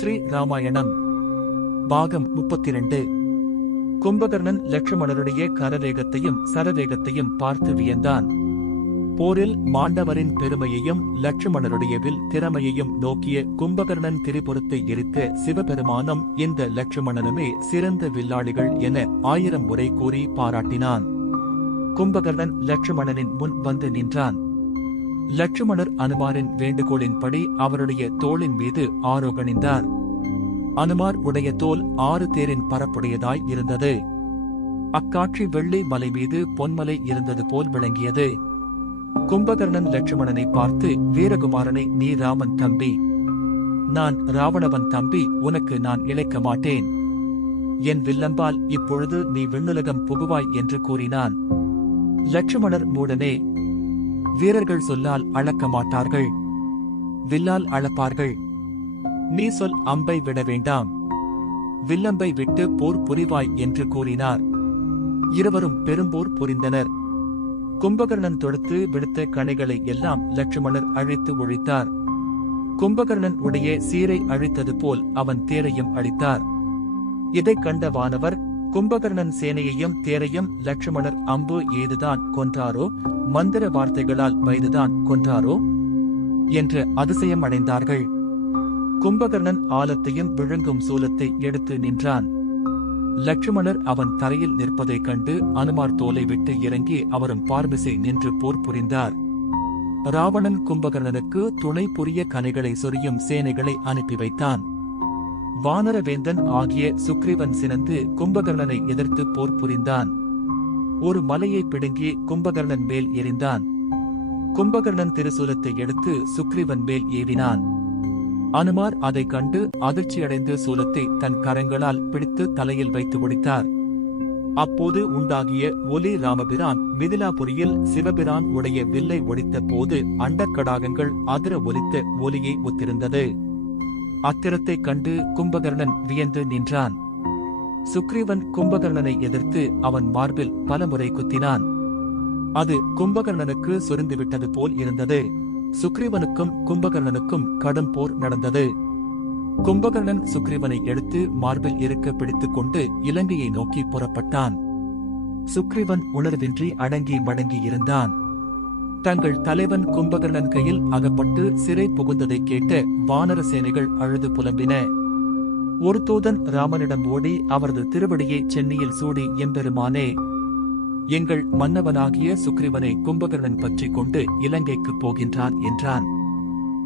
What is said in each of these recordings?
ஸ்ரீ ராமாயணம் பாகம் முப்பத்தி ரெண்டு கும்பகர்ணன் லட்சுமணருடைய கரவேகத்தையும் சரவேகத்தையும் பார்த்து வியந்தான். போரில் மாண்டவரின் பெருமையையும் லட்சுமணருடைய வில் திறமையையும் நோக்கிய கும்பகர்ணன் திரிபுரத்தை எரித்த சிவபெருமானும் இந்த லட்சுமணனுமே சிறந்த வில்லாளிகள் என ஆயிரம் முறை கூறி பாராட்டினான். கும்பகர்ணன் லட்சுமணனின் முன் வந்து நின்றான். லட்சுமணர் அனுமாரின் வேண்டுகோளின்படி அவருடைய தோளின் மீது ஆரோகணிந்தார் அனுமார் உடைய தோல் ஆறு தேரின் பரப்புடையதாய் இருந்தது. அக்காட்சி வெள்ளி மலை மீது பொன்மலை இருந்தது போல் விளங்கியது. கும்பகர்ணன் லட்சுமணனை பார்த்து வீரகுமாரனை நீ ராமன் தம்பி. நான் ராவணவன் தம்பி உனக்கு நான் இழைக்க மாட்டேன். என் வில்லம்பால் இப்பொழுது நீ விண்ணுலகம் புகுவாய் என்று கூறினான். லட்சுமணர் மூடனே வீரர்கள் சொல்லால் அளக்க மாட்டார்கள். வில்லால் அளப்பார்கள். நீ சொல் அம்பை விட வேண்டாம். வில்லம்பை விட்டு போர் புரிவாய் என்று கூறினார். இருவரும் பெரும்போர் புரிந்தனர். கும்பகர்ணன் தொடுத்து விடுத்த கணைகளை எல்லாம் லட்சுமணர் அழித்து ஒழித்தார். கும்பகர்ணன் உடைய சீரை அழித்தது போல் அவன் தேரையும் அழித்தார். இதைக் கண்ட வானவர் கும்பகர்ணன் சேனையையும் தேரையும் லட்சுமணர் அம்பு ஏதுதான் கொன்றாரோ? மந்திர வார்த்தைகளால் வயதுதான் கொன்றாரோ? என்று அதிசயம் அடைந்தார்கள். கும்பகர்ணன் ஆலத்தையும் விழுங்கும் சூலத்தை எடுத்து நின்றான். லட்சுமணர் அவன் தரையில் நிற்பதைக் கண்டு அனுமார் தோலை விட்டு இறங்கி அவரும் பார்மிசை நின்று போர் புரிந்தார். ராவணன் கும்பகர்ணனுக்கு துணை புரிய கனைகளை சொரியும் சேனைகளை அனுப்பி வைத்தான். வானரவேந்தன் ஆகிய சுக்ரீவன் சினந்து கும்பகர்ணனை எதிர்த்து போர் புரிந்தான். ஒரு மலையை பிடுங்கி கும்பகர்ணன் மேல் எறிந்தான். கும்பகர்ணன் திருசூலத்தை எடுத்து சுக்ரீவன் மேல் ஏவினான். அனுமார் அதைக் கண்டு அதிர்ச்சியடைந்து சூலத்தை தன் கரங்களால் பிடித்து தலையில் வைத்து முடித்தார் அப்போது உண்டாகிய ஒலி ராமபிரான் மிதிலாபுரியில் சிவபிரான் உடைய வில்லை ஒடித்த போது அண்டக்கடாகங்கள் அதிர ஒலித்த ஒலியை ஒத்திருந்தது. அத்திரத்தைக் கண்டு கும்பகர்ணன் வியந்து நின்றான். சுக்ரீவன் கும்பகர்ணனை எதிர்த்து அவன் மார்பில் பலமுறை குத்தினான். அது கும்பகர்ணனுக்கு சொரிந்துவிட்டது போல் இருந்தது. சுக்ரீவனுக்கும் கும்பகர்ணனுக்கும் கடும் போர் நடந்தது. கும்பகர்ணன் சுக்ரீவனை எடுத்து மார்பில் இருக்க பிடித்துக் கொண்டு இலங்கையை நோக்கி புறப்பட்டான். சுக்ரீவன் உணர்வின்றி அடங்கி மடங்கி இருந்தான். தங்கள் தலைவன் கும்பகர்ணன் கையில் அகப்பட்டு சிறை புகுந்ததைக் கேட்டு வானர சேனைகள் அழுது புலம்பின. ஒரு தூதன் ராமனிடம் ஓடி அவரது திருவடியை சென்னையில் சூடி எம்பெருமானே எங்கள் மன்னவனாகிய சுக்ரீவனை கும்பகர்ணன் பற்றிக் கொண்டு இலங்கைக்குப் போகின்றான் என்றான்.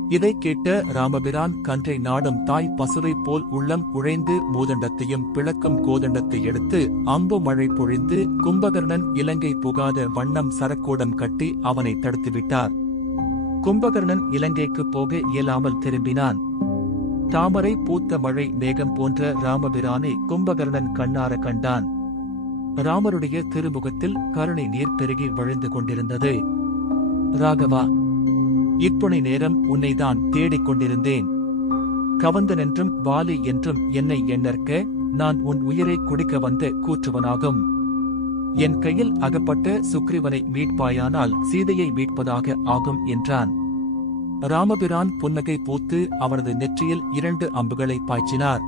இதைக் கேட்ட ராமபிரான் கன்றை நாடும் தாய் பசுவை போல் உள்ளம் உழைந்து மூதண்டத்தையும் பிளக்கும் கோதண்டத்தை எடுத்து அம்பு மழை பொழிந்து கும்பகர்ணன் இலங்கை புகாத வண்ணம் சரக்கூடம் கட்டி அவனை தடுத்துவிட்டார். கும்பகர்ணன் இலங்கைக்குப் போக இயலாமல் திரும்பினான். தாமரை பூத்த மழை மேகம் போன்ற ராமபிரானை கும்பகர்ணன் கண்ணார கண்டான். ராமருடைய திருமுகத்தில் கருணை நீர் பெருகி வழிந்து கொண்டிருந்தது. ராகவா இத்துணை நேரம் உன்னைதான் தேடிக் கொண்டிருந்தேன் கவந்தன் என்றும் வாலி என்றும் என்னை எண்ணற்க நான் உன் உயிரை குடிக்க வந்த கூற்றுவனாகும். என் கையில் அகப்பட்ட சுக்ரீவனை மீட்பாயானால் சீதையை மீட்பதாக ஆகும் என்றான். ராமபிரான் புன்னகை பூத்து அவரது நெற்றியில் இரண்டு அம்புகளை பாய்ச்சினார்.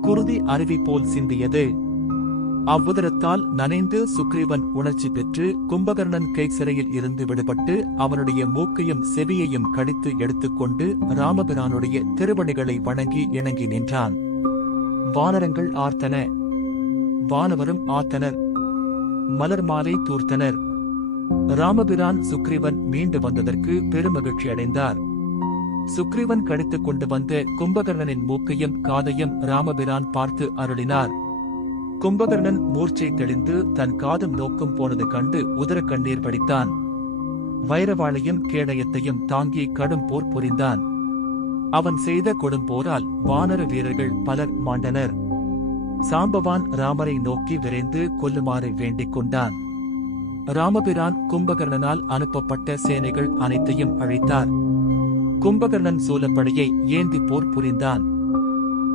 குருதி அருவி போல் சிந்தியது. அவ்வுதரத்தால் நனைந்து சுக்ரீவன் உணர்ச்சி பெற்று கும்பகர்ணன் கை சிறையில் இருந்து விடுபட்டு அவனுடைய மூக்கையும் செவியையும் கடித்து எடுத்துக்கொண்டு ராமபிரானுடைய திருவடிகளை வணங்கி இணங்கி நின்றான். வானரங்கள் ஆர்த்தன. வானவரும் ஆர்த்தனர். மலர் மாலை தூர்த்தனர். ராமபிரான் சுக்ரீவன் மீண்டு வந்ததற்கு பெருமகிழ்ச்சி அடைந்தார். சுக்ரீவன் கடித்துக் கொண்டு வந்த கும்பகர்ணனின் மூக்கையும் காதையும் ராமபிரான் பார்த்து அருளினார். கும்பகர்ணன் மூர்ச்சை தெளிந்து தன் காதும் நோக்கும் போனது கண்டு உதர கண்ணீர் படித்தான் வைரவாளையும் கேடயத்தையும் தாங்கி கடும் போர் புரிந்தான். அவன் செய்த கொடும்போரால் வானர வீரர்கள் பலர் மாண்டனர். சாம்பவான் ராமரை நோக்கி விரைந்து கொல்லுமாறு வேண்டிக் கொண்டான். ராமபிரான் கும்பகர்ணனால் அனுப்பப்பட்ட சேனைகள் அனைத்தையும் அழைத்தார். கும்பகர்ணன் சூழப்படையை ஏந்தி போர் புரிந்தான்.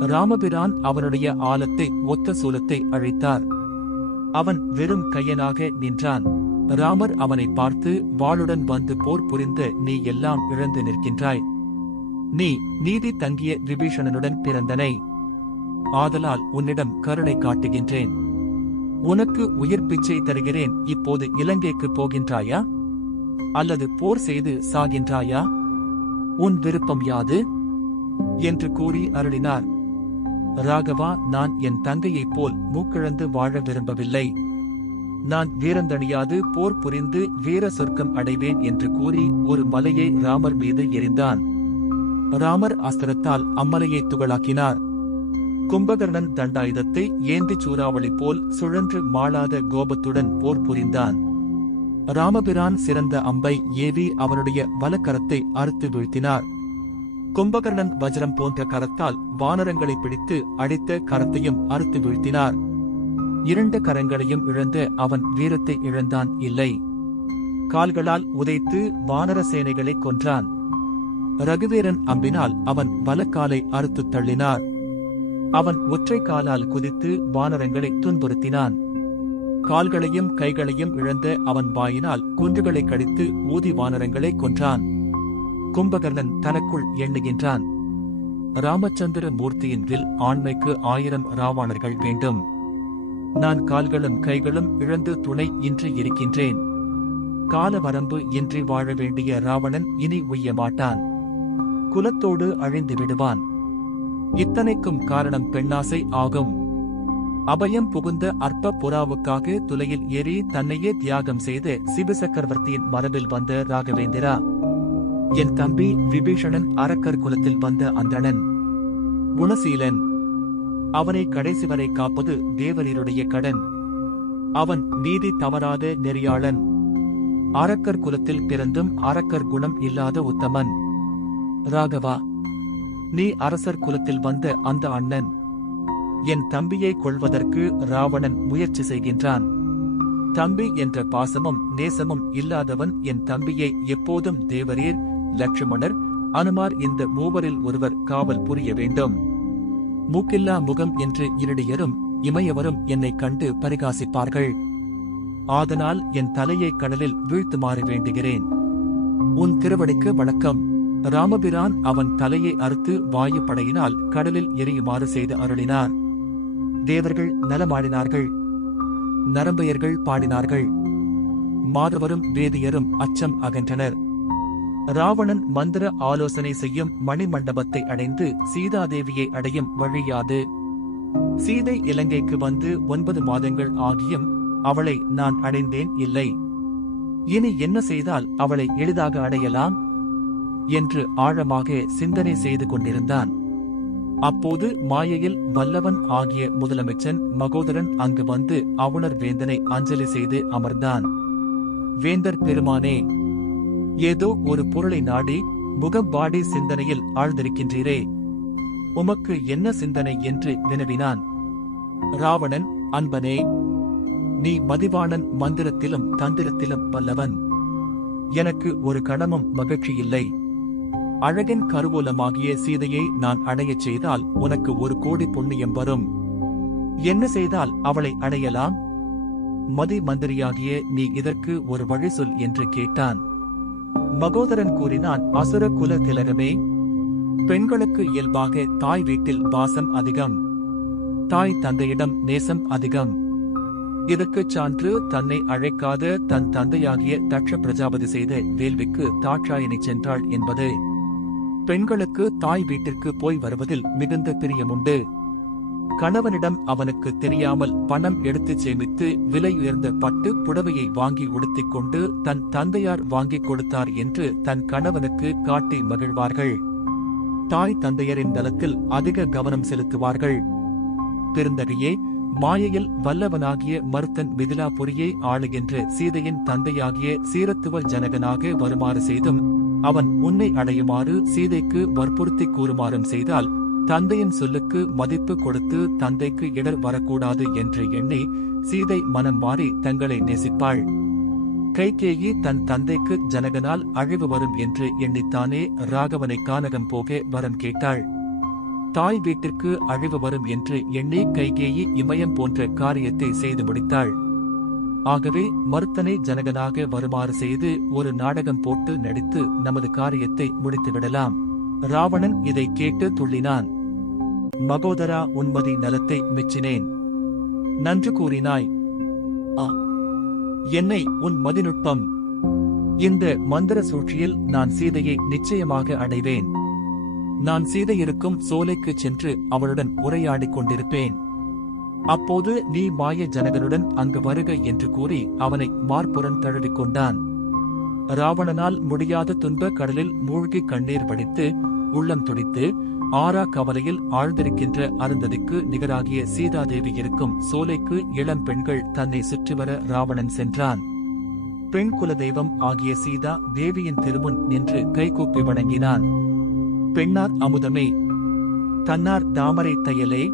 ராமபிரான் அவனுடைய ஆலத்தை ஒத்த சூலத்தை அழைத்தார். அவன் வெறும் கையனாக நின்றான். ராமர் அவனை பார்த்து வாளுடன் வந்து போர் புரிந்து நீ எல்லாம் இழந்து நிற்கின்றாய். நீ நீதி தங்கிய விபீஷணனுடன் பிறந்தனை. ஆதலால் உன்னிடம் கருணை காட்டுகின்றேன். உனக்கு உயிர் பிச்சை தருகிறேன். இப்போது இலங்கைக்கு போகின்றாயா? அல்லது போர் செய்து சாகின்றாயா? உன் விருப்பம் யாது? என்று கூறி அருளினார். ராகவா நான் என் தங்கையைப் போல் மூக்கிழந்து வாழ விரும்பவில்லை. நான் வீரந்தணியாது போர் புரிந்து வீர சொர்க்கம் அடைவேன் என்று கூறி ஒரு மலையை ராமர் மீது எறிந்தான். ராமர் அஸ்திரத்தால் அம்மலையை துகளாக்கினார். கும்பகர்ணன் தண்டாயுதத்தை ஏந்தி சூறாவளி போல் சுழன்று மாளாத கோபத்துடன் போர் புரிந்தான். ராமபிரான் சிறந்த அம்பை ஏவி அவனுடைய வலக்கரத்தை அறுத்து வீழ்த்தினார். கும்பகர்ணன் வஜ்ரம் போன்ற கரத்தால் வானரங்களை பிடித்து அடித்த கரத்தையும் அறுத்து வீழ்த்தினார். இரண்டு கரங்களையும் இழந்து அவன் வீரத்தை இழந்தான் இல்லை. கால்களால் உதைத்து வானர சேனைகளை கொன்றான். ரகுவீரன் அம்பினால் அவன் வலக்காலை அறுத்துத் தள்ளினார். அவன் ஒற்றை காலால் குதித்து வானரங்களை துன்புறுத்தினான். கால்களையும் கைகளையும் இழந்த அவன் வாயினால் குன்றுகளை கடித்து ஊதி வானரங்களை கொன்றான். கும்பகர்ணன் தனக்குள் எண்ணுகின்றான். ராமச்சந்திர மூர்த்தியின் வில் ஆண்மைக்கு ஆயிரம் ராவணர்கள் வேண்டும். நான் கால்களும் கைகளும் இழந்து துணை இன்றி இருக்கின்றேன். கால வரம்பு இன்றி வாழ வேண்டிய ராவணன் இனி உய்ய மாட்டான். குலத்தோடு அழிந்து விடுவான். இத்தனைக்கும் காரணம் பெண்ணாசை ஆகும். அபயம் புகுந்த அற்ப புறாவுக்காக துலையில் ஏறி தன்னையே தியாகம் செய்து சிவசக்கரவர்த்தியின் மரபில் வந்த ராகவேந்திரா என் தம்பி விபீஷணன் அரக்கர் குலத்தில் வந்த அந்தணன் குணசீலன். அவனை கடைசி வரை காப்பது தேவரீருடைய கடன். அவன் நீதி தவறாத நெறியாளன். அரக்கர் குலத்தில் பிறந்தும் அரக்கர் குணம் இல்லாத உத்தமன். ராகவா நீ அரசர் குலத்தில் வந்த அந்த அண்ணன். என் தம்பியை கொள்வதற்கு ராவணன் முயற்சி செய்கின்றான். தம்பி என்ற பாசமும் நேசமும் இல்லாதவன் என் தம்பியை எப்போதும் தேவரீர் லட்சுமணர் அனுமார் இந்த மூவரில் ஒருவர் காவல் புரிய வேண்டும். மூக்கில்லா முகம் என்று இருடியரும் இமையவரும் என்னைக் கண்டு பரிகாசிப்பார்கள். ஆதனால் என் தலையை கடலில் வீழ்த்துமாறு வேண்டுகிறேன். உன் திருவடிக்கு வணக்கம். ராமபிரான் அவன் தலையை அறுத்து வாயு படையினால் கடலில் எரியுமாறு செய்து அருளினார். தேவர்கள் நலமாடினார்கள். நரம்பெயர்கள் பாடினார்கள். மாதவரும் வேதியரும் அச்சம் அகன்றனர். ராவணன் மந்திர ஆலோசனை செய்யும் மணிமண்டபத்தை அடைந்து சீதாதேவியை அடையும் வழியாது சீதை இலங்கைக்கு வந்து ஒன்பது மாதங்கள் ஆகியும் அவளை நான் அடைந்தேன் இல்லை. இனி என்ன செய்தால் அவளை எளிதாக அடையலாம்? என்று ஆழமாக சிந்தனை செய்து கொண்டிருந்தான். அப்போது மாயையில் வல்லவன் ஆகிய முதலமைச்சன் மகோதரன் அங்கு வந்து அவுணர் வேந்தனை அஞ்சலி செய்து அமர்ந்தான். வேந்தர் பெருமானே ஏதோ ஒரு பொருளை நாடி முகப்பாடி சிந்தனையில் ஆழ்ந்திருக்கின்றீரே. உமக்கு என்ன சிந்தனை என்று வினவினான். ராவணன் அன்பனே நீ மதிவாணன் மந்திரத்திலும் தந்திரத்திலும் வல்லவன். எனக்கு ஒரு கணமும் மகிழ்ச்சி இல்லை. அழகின் கருவூலமாகிய சீதையை நான் அடையச் செய்தால் உனக்கு ஒரு கோடி புண்ணியம் வரும். என்ன செய்தால் அவளை அடையலாம் மதி மந்திரியாகிய நீ இதற்கு ஒரு வழி சொல் என்று கேட்டான். மகோதரன் கூறினான் அசுர குல திலகமே பெண்களுக்கு இயல்பாக தாய் வீட்டில் வாசம் அதிகம். தாய் தந்தையிடம் நேசம் அதிகம். இதற்குச் சான்று தன்னை அழைக்காத தன் தந்தையாகிய தட்ச பிரஜாபதி செய்த வேள்விக்கு தாட்சாயனை சென்றாள் என்பது. பெண்களுக்கு தாய் வீட்டிற்கு போய் வருவதில் மிகுந்த பிரியமுண்டு. கணவனிடம் அவனுக்கு தெரியாமல் பணம் எடுத்துச் சேமித்து விலை உயர்ந்த பட்டு புடவையை வாங்கி உடுத்திக் கொண்டு தன் தந்தையார் வாங்கிக் கொடுத்தார் என்று தன் கணவனுக்கு காட்டி மகிழ்வார்கள். தாய் தந்தையரின் நலத்தில் அதிக கவனம் செலுத்துவார்கள். பெருந்தகையே மாயையில் வல்லவனாகிய மருத்தன் மிதிலாபுரியை ஆளுகின்ற சீதையின் தந்தையாகிய சீரத்துவ ஜனகனாக வருமாறு செய்தும் அவன் உன்னை அடையுமாறு சீதைக்கு வற்புறுத்தி கூறுமாறும் செய்தால் தந்தையின் சொல்லுக்கு மதிப்பு கொடுத்து தந்தைக்கு இடர் வரக்கூடாது என்று எண்ணி சீதை மனம் மாறி தங்களை நேசிப்பாள். கைகேயி தன் தந்தைக்கு ஜனகனால் அழிவு வரும் என்று எண்ணித்தானே ராகவனை கானகம் போக வரம் கேட்டாள். தாய் வீட்டிற்கு அழிவு வரும் என்று எண்ணி கைகேயி இமயம் போன்ற காரியத்தை செய்து முடித்தாள். ஆகவே மருத்தனை ஜனகனாக வருமாறு செய்து ஒரு நாடகம் போட்டு நடித்து நமது காரியத்தை முடித்துவிடலாம். ராவணன் இதை கேட்டு துள்ளினான். மகோதரா உன்மதி நலத்தை மெச்சினேன். நன்று கூறினாய். ஆ என்னை உன் மதிநுட்பம். இந்த மந்திர சூழ்ச்சியில் நான் சீதையை நிச்சயமாக அடைவேன். நான் சீதை இருக்கும் சோலைக்குச் சென்று அவளுடன் உரையாடிக் கொண்டிருப்பேன். அப்போது நீ மாய ஜனகனுடன் அங்கு வருக என்று கூறி அவனை மார்புறன் தழுவிக்கொண்டான் ராவணனால் முடியாத துன்ப கடலில் மூழ்கி கண்ணீர் படித்து உள்ளம் துடித்து ஆறா கவலையில் ஆழ்ந்திருக்கின்ற அருந்ததிக்கு நிகராகிய சீதாதேவி இருக்கும் சோலைக்கு இளம் பெண்கள் தன்னை சுற்றி வர ராவணன் சென்றான். பெண் குலதெய்வம் ஆகிய சீதா தேவியின் திருமுன் நின்று கைகூப்பி வணங்கினான். பெண்ணார் அமுதமே தன்னார் தாமரை தையலே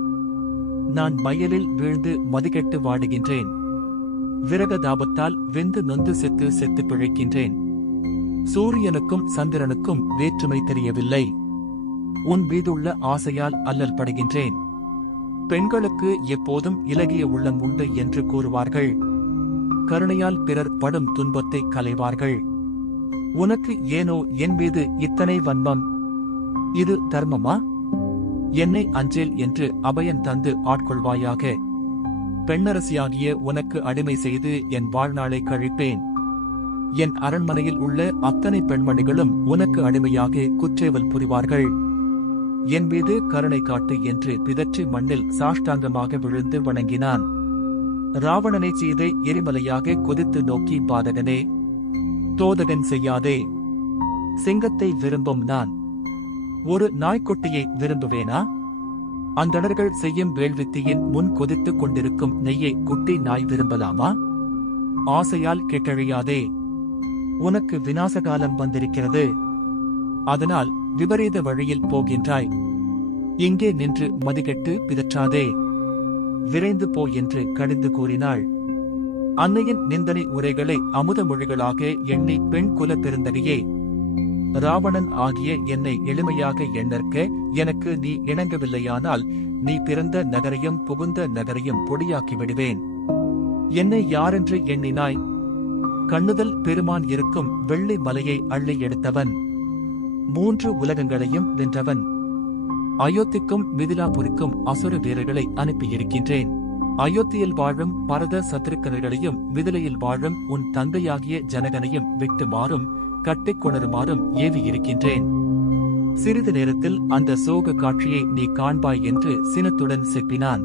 நான் மயலில் வீழ்ந்து மதிகெட்டு வாடுகின்றேன். விரக தாபத்தால் வெந்து நொந்து செத்து செத்து பிழைக்கின்றேன். சூரியனுக்கும் சந்திரனுக்கும் வேற்றுமை தெரியவில்லை. உன் மீதுள்ள ஆசையால் அல்லல் படுகின்றேன் பெண்களுக்கு எப்போதும் இலகிய உள்ளம் உண்டு என்று கூறுவார்கள். கருணையால் பிறர் படும் துன்பத்தை கலைவார்கள் உனக்கு ஏனோ என் மீது இத்தனை வன்மம்? இது தர்மமா? என்னை அஞ்சேல் என்று அபயன் தந்து ஆட்கொள்வாயாக. பெண்ணரசியாகிய உனக்கு அடிமை செய்து என் வாழ்நாளை கழிப்பேன். என் அரண்மனையில் உள்ள அத்தனை பெண்மணிகளும் உனக்கு அடிமையாக குற்றேவல் புரிவார்கள். என் மீது கருணை காட்டு என்று பிதற்றி மண்ணில் சாஷ்டாங்கமாக விழுந்து வணங்கினான். ராவணனை செய்து எரிமலையாக கொதித்து நோக்கி பாதகனே தோதகன் செய்யாதே. சிங்கத்தை விரும்பும் நான். ஒரு நாய்க்குட்டியை விரும்புவேனா? அந்தணர்கள் செய்யும் வேள்வித்தியின் முன் கொதித்துக் கொண்டிருக்கும் நெய்யை குட்டி நாய் விரும்பலாமா? ஆசையால் கெட்டழியாதே. உனக்கு விநாசகாலம் வந்திருக்கிறது. அதனால் விபரீத வழியில் போகின்றாய். இங்கே நின்று மதிகெட்டு பிதற்றாதே. விரைந்து போ என்று கடிந்து கூறினாள். அன்னையின் நிந்தனை உரைகளை அமுத மொழிகளாக எண்ணி பெண் குல பெருந்தகையே ராவணன் ஆகிய என்னை எளிமையாக எண்ணற்க எனக்கு நீ இணங்கவில்லையானால் நீ பிறந்த நகரையும் புகுந்த நகரையும் பொடியாக்கி விடுவேன். என்னை யாரென்று எண்ணினாய்? கண்ணுதல் பெருமான் இருக்கும் வெள்ளி மலையை அள்ளி எடுத்தவன். மூன்று உலகங்களையும் வென்றவன். அயோத்திக்கும் மிதிலாபுரிக்கும் அசுர வீரர்களை அனுப்பியிருக்கின்றேன். அயோத்தியில் வாழும் பரத சத்துருக்கர்களையும் மிதிலையில் வாழும் உன் தந்தையாகிய ஜனகனையும் விட்டு மாறும் கட்டிக் கொணருமாறும் ஏவியிருக்கின்றேன். சிறிது நேரத்தில் அந்த சோக காட்சியை நீ காண்பாய் என்று சினத்துடன் செப்பினான்.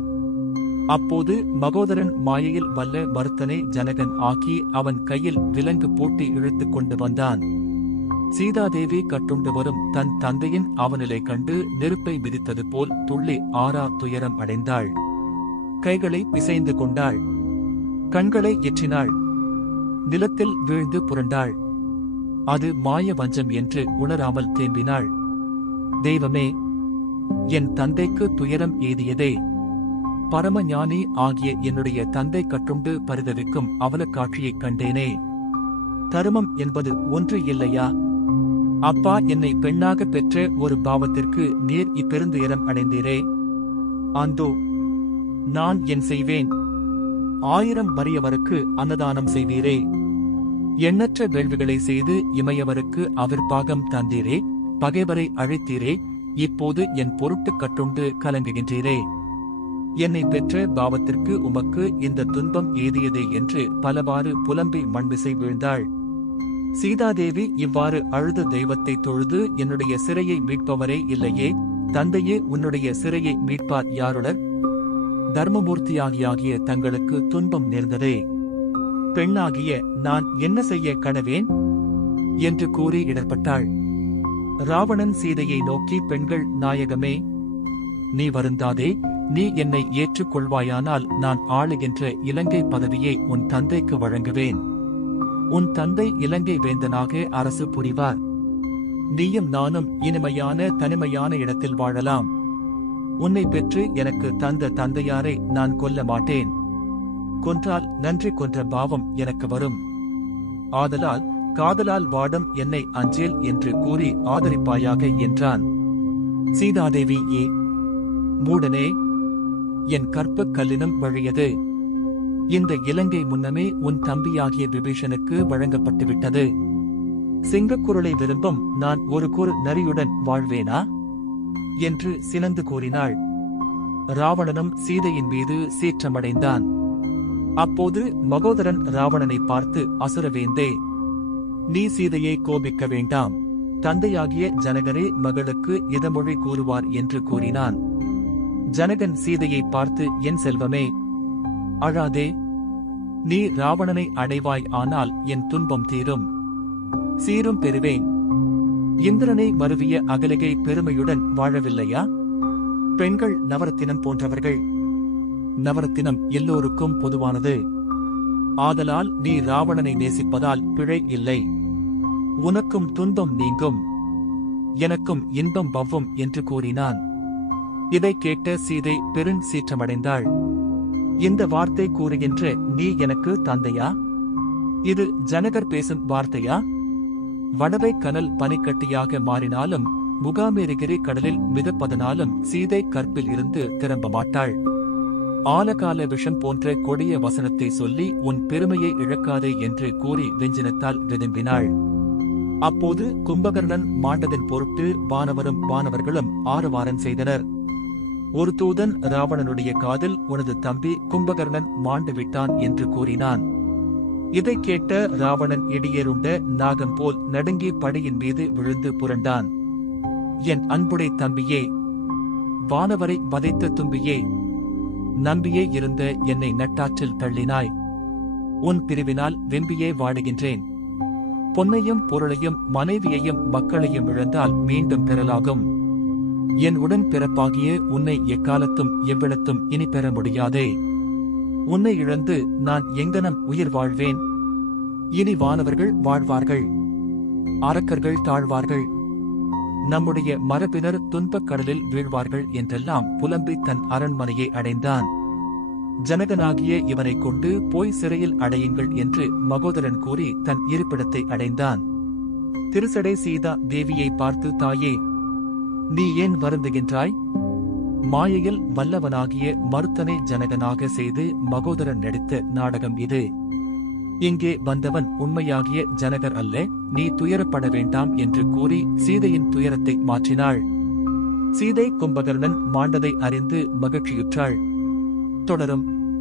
அப்போது மகோதரன் மாயையில் வல்ல மருத்தனை ஜனகன் ஆக்கி அவன் கையில் விலங்கு பூட்டி இழுத்துக் கொண்டு வந்தான். சீதாதேவி கட்டுண்டு வரும் தன் தந்தையின் அவனிலை கண்டு நெருப்பை மிதித்தது போல் துள்ளி ஆறா துயரம் அடைந்தாள். கைகளை பிசைந்து கொண்டாள். கண்களை எற்றினாள். நிலத்தில் வீழ்ந்து புரண்டாள். அது மாய வஞ்சம் என்று உணராமல் தேம்பினாள். தெய்வமே என் தந்தைக்கு துயரம் ஏதியதே. பரமஞானி ஆகிய என்னுடைய தந்தை கட்டுண்டு பரிதவிக்கும் அவலக் காட்சியைக் கண்டேனே. தருமம் என்பது ஒன்று இல்லையா? அப்பா என்னை பெண்ணாக பெற்ற ஒரு பாவத்திற்கு நீர் இப்பெருந்துயரம் அடைந்தீரே. அந்தோ நான் என் செய்வேன். ஆயிரம் வறியவருக்கு அன்னதானம் செய்வீரே. எண்ணற்ற வேள்விகளை செய்து இமையவருக்கு அவர் பாகம் தந்தீரே. பகைவரை அழைத்தீரே. இப்போது என் பொருட்டு கட்டுண்டு கலங்குகின்றீரே. என்னை பெற்ற பாவத்திற்கு உமக்கு இந்த துன்பம் ஏதியதே என்று பலவாறு புலம்பி மண்விசை வீழ்ந்தாள். சீதாதேவி இவ்வாறு அழுத தெய்வத்தை தொழுது என்னுடைய சிறையை மீட்பவரே இல்லையே தந்தையே உன்னுடைய சிறையை மீட்பார் யாருளர்? தர்மமூர்த்தியாகியாகிய தங்களுக்கு துன்பம் நேர்ந்ததே. பெண்ணாகிய நான் என்ன செய்ய கனவேன்? என்று கூறி இடர்பட்டாள் ராவணன் சீதையை நோக்கி பெண்கள் நாயகமே நீ வருந்தாதே நீ என்னை ஏற்றுக்கொள்வாயானால் நான் ஆளுகின்ற இலங்கை பதவியை உன் தந்தைக்கு வழங்குவேன். உன் தந்தை இலங்கை வேந்தனாக அரசு புரிவார். நீயும் நானும் இனிமையான தனிமையான இடத்தில் வாழலாம். உன்னை பெற்று எனக்கு தந்த தந்தையாரை நான் கொல்ல மாட்டேன். கொன்றால் நன்றி கொன்ற பாவம் எனக்கு வரும். ஆதலால் காதலால் வாடம் என்னை அஞ்சேல் என்று கூறி ஆதரிப்பாயாக என்றான். சீதாதேவி ஏ. மூடனே என் கற்பக் கல்லினம் வழியது. இந்த இலங்கை முன்னமே உன் தம்பியாகிய விபீஷனுக்கு வழங்கப்பட்டுவிட்டது. சிங்கக்குரலை விரும்பும் நான் ஒரு குறு நரியுடன் வாழ்வேனா? என்று சினந்து கூறினாள். ராவணனும் சீதையின் மீது சீற்றமடைந்தான். அப்போது மகோதரன் ராவணனை பார்த்து அசுரவேந்தே நீ சீதையை கோபிக்க வேண்டாம். தந்தையாகிய ஜனகரே மகளுக்கு இதமொழி கூறுவார் என்று கூறினான். ஜனகன் சீதையை பார்த்து என் செல்வமே அழாதே நீ ராவணனை அடைவாய் ஆனால் என் துன்பம் தீரும். சீரும் பெறுவேன். இந்திரனை மருவிய அகலிகை பெருமையுடன் வாழவில்லையா? பெண்கள் நவரத்தினம் போன்றவர்கள். நவரத்தினம் எல்லோருக்கும் பொதுவானது. ஆதலால் நீ ராவணனை நேசிப்பதால் பிழை இல்லை. உனக்கும் துன்பம் நீங்கும். எனக்கும் இன்பம் பவ்வும் என்று கூறினான். இதைக் கேட்ட சீதை பெருஞ் சீற்றமடைந்தாள். இந்த வார்த்தை கூறுகின்ற நீ எனக்கு தந்தையா? இது ஜனகர் பேசும் வார்த்தையா? வடவை கனல் பனிக்கட்டியாக மாறினாலும் முகாமேரிகிரி கடலில் மிதப்பதனாலும் சீதை கற்பில் இருந்து திரும்ப மாட்டாள் ஆலகால விஷம் போன்ற கொடிய வசனத்தை சொல்லி உன் பெருமையை இழக்காதே என்று கூறி வெஞ்சினத்தால் விரும்பினாள். அப்போது கும்பகர்ணன் மாண்டதன் பொருட்டு வானவரும் வானவர்களும் ஆரவாரம் செய்தனர். ஒரு தூதன் ராவணனுடைய காதில் உனது தம்பி கும்பகர்ணன் மாண்டு விட்டான் என்று கூறினான். இதைக் கேட்ட ராவணன் இடியேறுண்ட நாகம் போல் நடுங்கி படையின் மீது விழுந்து புரண்டான். என் அன்புடை தம்பியே வானவரை வதைத்த தும்பியே நம்பியே இருந்த என்னை நட்டாற்றில் தள்ளினாய். உன் பிரிவினால் வெம்பியே வாடுகின்றேன். பொன்னையும் பொருளையும் மனைவியையும் மக்களையும் இழந்தால் மீண்டும் பெறலாகும். என் உடன் பிறப்பாகிய உன்னை எக்காலத்தும் எவ்விடத்தும் இனி பெற முடியாதே. உன்னை இழந்து நான் எங்கனம் உயிர் வாழ்வேன்? இனி வானவர்கள் வாழ்வார்கள். அரக்கர்கள் தாழ்வார்கள். நம்முடைய மரபினர் துன்பக் கடலில் வீழ்வார்கள் என்றெல்லாம் புலம்பி தன் அரண்மனையை அடைந்தான். ஜனகனாகிய இவனைக் கொண்டு போய் சிறையில் அடையுங்கள் என்று மகோதரன் கூறி தன் இருப்பிடத்தை அடைந்தான். திருசடை சீதா தேவியை பார்த்து தாயே நீ ஏன் வருந்துகின்றாய்? மாயையில் வல்லவனாகிய மருத்தனை ஜனகனாக செய்து மகோதரன் நடித்த நாடகம் இது. இங்கே வந்தவன் உண்மையாகிய ஜனகர் அல்ல நீ துயரப்பட வேண்டாம் என்று கூறி சீதையின் துயரத்தை மாற்றினாள். சீதை கும்பகர்ணன் மாண்டதை அறிந்து மகிழ்ச்சியுற்றாள். தொடரும்.